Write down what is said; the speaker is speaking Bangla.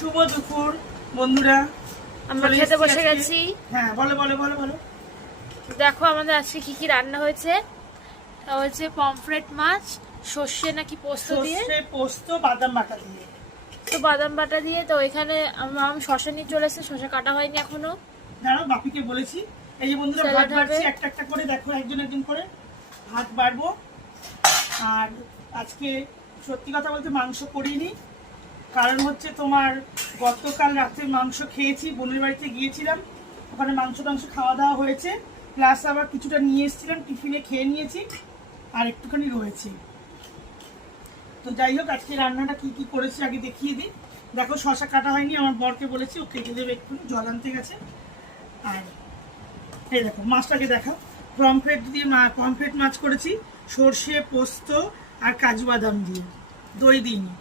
শুভ দুপুর বন্ধুরা, আমরা খেতে বসে গেছি। হ্যাঁ বলো বলো বলো বলো। দেখো আমাদের আজকে কি কি রান্না হয়েছে। তা হচ্ছে পমফ্রেট মাছ, সর্ষে নাকি পোস্ত দিয়ে, সর্ষে পোস্ত বাদাম বাটা দিয়ে। তো বাদাম বাটা দিয়ে। তো এখানে আমি শসা নিয়ে চলে এসেছি, শসা কাটা হয়নি এখনো। দাঁড়াও, বাপিকে বলেছি। এই যে বন্ধুরা, ভাত স্যালাড হবে। বাড়ছি একটা একটা করে, দেখো একজন একজন করে ভাত বাড়বো। আর আজকে সত্যি কথা বলতে মাংস করিনি, কারণ হচ্ছে তোমার গতকাল রাতে মাংস খেয়েছি, বোনের বাড়িতে গিয়েছিলাম, ওখানে মাংস টাংস খাওয়া দাওয়া হয়েছে, প্লাস আবার কিছুটা নিয়ে এসেছিলাম, টিফিনে খেয়ে নিয়েছি, আর একটুখানি রয়েছে। তো যাই হোক, আজকে রান্নাটা কি কি করেছি আগে দেখিয়ে দিই। দেখো শশা কাটা হয়নি, আমার বরকে বলেছি ও কেটে দেবে, একটু জল আনতে গেছে। আর এই দেখো মাছটাকে দেখাও, পমফ্রেট মাছ করেছি সর্ষে পোস্ত আর কাজু বাদাম দিয়ে, দই দিইনি।